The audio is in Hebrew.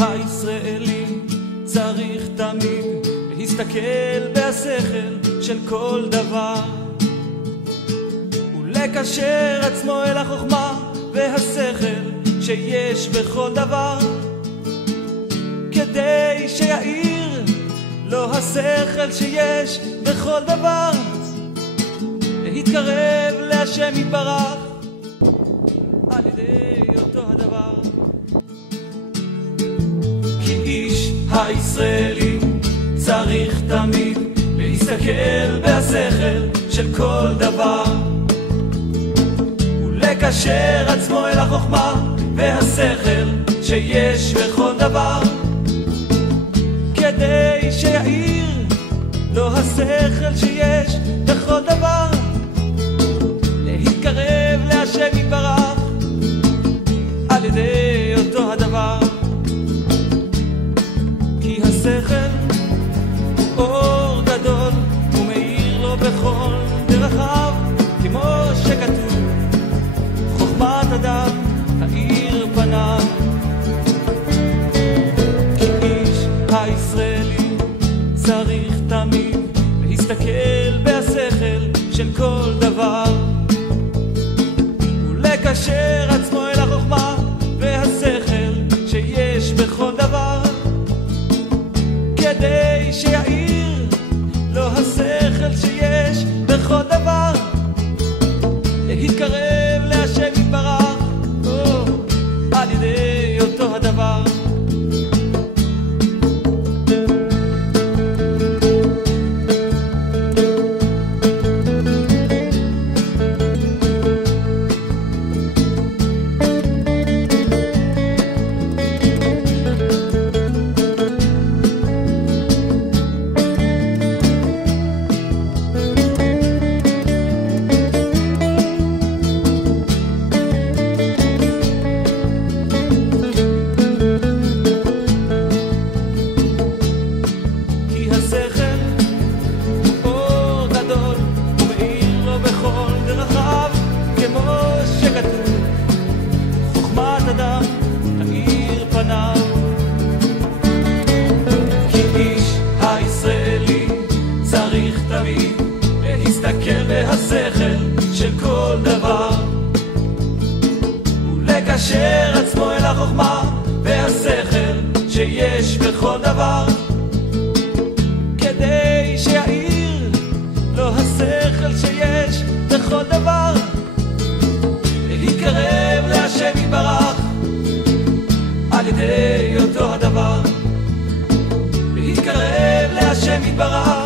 הישראלי צריך תמיד להסתכל בהשכל של כל דבר ולקשר עצמו אל החוכמה והשכל שיש בכל דבר, כדי שיעיר לו השכל שיש בכל דבר, להתקרב להשם יתברך על ידי אותו הדבר. כי איש הישראלי צריך תמיד להסתכל בהשכל של כל דבר ולקשר עצמו אל החוכמה והשכל שיש בכל דבר, כדי שיעיר לו השכל שיש בכל דבר, להתקרב להשם יתברך על ידי אותו הדבר. כי השכל הוא אור גדול ומאיר לו בכל דרכיו, כמו שכתוב חוכמת אדם האיר פניו. כי איש הישראלי צריך תמיד להסתכל בהשכל של כל דבר ולקשר עצמו אל החוכמה והשכל שיש בכל דבר, כדי שיעיר לו השכל שיש בכל דבר, להתקרב להשם יתברך על ידי אותו הדבר. השכל של כל דבר ולקשר עצמו אל החוכמה והשכל שיש בכל דבר, כדי שיעיר לו השכל שיש בכל דבר, להתקרב להשם יתברך על ידי אותו הדבר, להתקרב להשם יתברך